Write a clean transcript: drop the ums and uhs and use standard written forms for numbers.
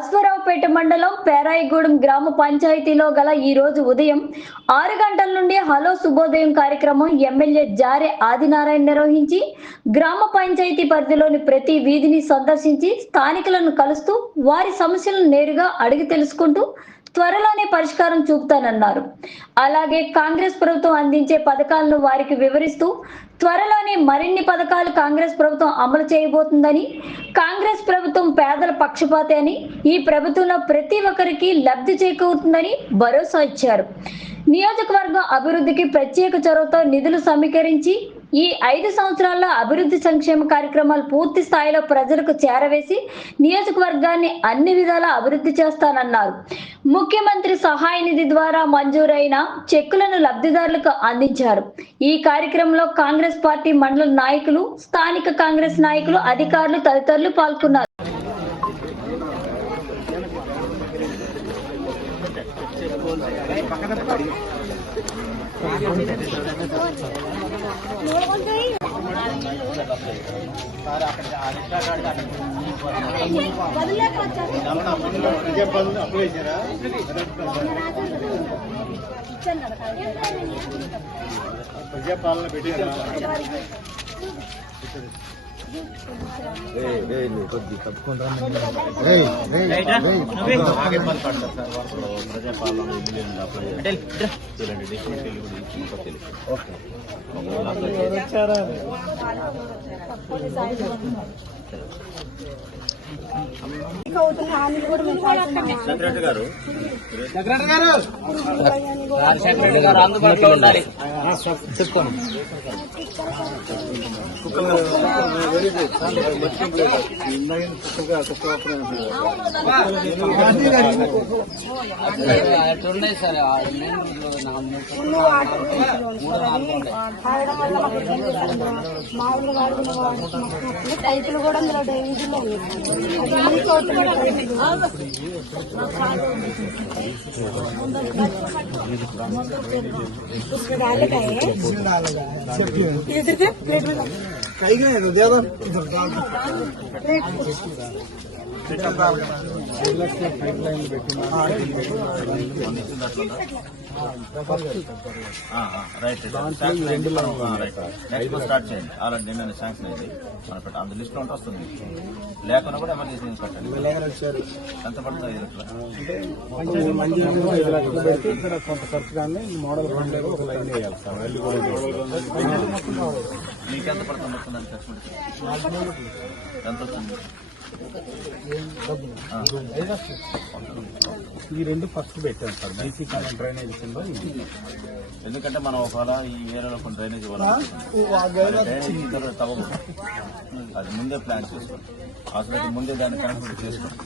అశ్వారావుపేట మండలం పేరాయిగూడెం గ్రామ పంచాయతీలో గల ఈ రోజు ఉదయం 6 గంటల నుండి హలో శుభోదయం కార్యక్రమం ఎమ్మెల్యే జారె ఆదినారాయణ నిర్వహించి గ్రామ పంచాయతీ పరిధిలోని ప్రతి వీధిని సందర్శించి స్థానికులను కలుస్తూ వారి సమస్యలను నేరుగా అడిగి తెలుసుకుంటూ త్వరలోనే పరిష్కారం చూపుతానన్నారు. అలాగే కాంగ్రెస్ ప్రభుత్వం అందించే పథకాలను వారికి వివరిస్తూ త్వరలోనే మరిన్ని పథకాలు కాంగ్రెస్ ప్రభుత్వం అమలు చేయబోతుందని, కాంగ్రెస్ ప్రభుత్వం పేదల పక్షపాతి అని, ఈ ప్రభుత్వంలో ప్రతి ఒక్కరికి లబ్ధి చేకూరుతుందని భరోసా ఇచ్చారు. నియోజకవర్గం అభివృద్ధికి ప్రత్యేక చొరవతో నిధులు సమీకరించి ఈ 5 సంవత్సరాల్లో అభివృద్ధి సంక్షేమ కార్యక్రమాలు పూర్తి స్థాయిలో ప్రజలకు చేరవేసి నియోజకవర్గాన్ని అన్ని విధాలా అభివృద్ధి చేస్తానన్నారు. ముఖ్యమంత్రి సహాయ నిధి ద్వారా మంజూరైన చెక్కులను లబ్ధిదారులకు అందించారు. ఈ కార్యక్రమంలో కాంగ్రెస్ పార్టీ మండల నాయకులు, స్థానిక కాంగ్రెస్ నాయకులు, అధికారులు తదితరులు పాల్గొన్నారు. ప్రజాపాలన పెట్టారా కొద్ది తప్పకుండా ప్రజాపాలన చూడండి సెక్రటరీ గారు అందుబాటులో ఉండాలి. చెప్పుకోండి. ఉన్నాయి సార్ రైతులు కూడా అందులో డైవిజన్లో స్టార్ట్ చేయండి. ఆల్రెడీ నిన్న శాంక్షన్ అయింది. అందు లిస్ట్ లో వస్తుంది. లేకుండా కూడా ఎమర్జెన్సీ పెట్టండి. ఎంత పడుతుంది? 5 లక్షలు కొంత ఖర్చు కానీ మోడల్ ఫండ్ ఒక లైన్ వేయాలి సార్. మీకెంత పడుతుంది? ఎంత వస్తుంది? ఈ 2 ఫస్ట్ పెట్టాను సార్. బీసీ కాలం డ్రైనేజ్ కింద. ఎందుకంటే మనం ఒకవేళ ఈ ఏరియాలో కొన్ని డ్రైనేజ్ డ్రైనేజ్ తవ్వదు. అది ముందే ప్లాన్ చేసుకోండి. అసలు ముందే దాన్ని కనెక్ట్ చేసుకోండి.